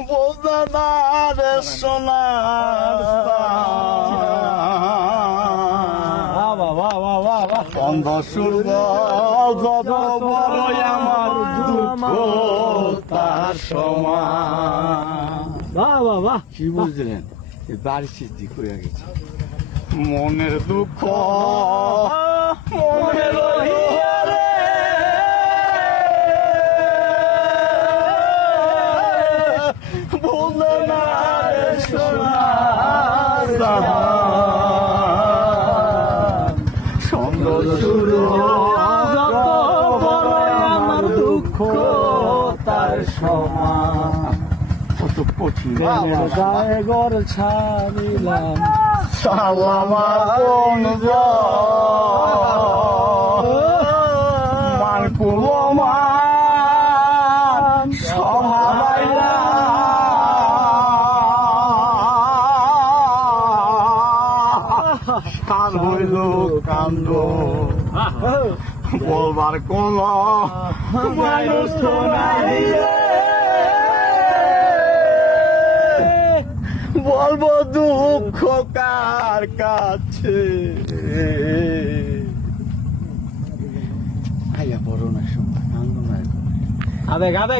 বোঝানার সোনার চন্দ সূর্য যত বড় আমার দুঃখ তার সমান। কি বুঝলেন? বাড়ি সিদ্ধি করে গেছে মনের দুঃখ মনের সুন্দর সুর আমার দুঃখ তার সমান। কত কঠিন গায়ে গর ছাড়িলাম আমার কোন মান কুলমান সহায়লা কান হইল কান্দ বলবার কোন মানুষ তো নাই বলবো দুঃখ কার কাছে আয়া বড় না সময় আবেগ আবেগ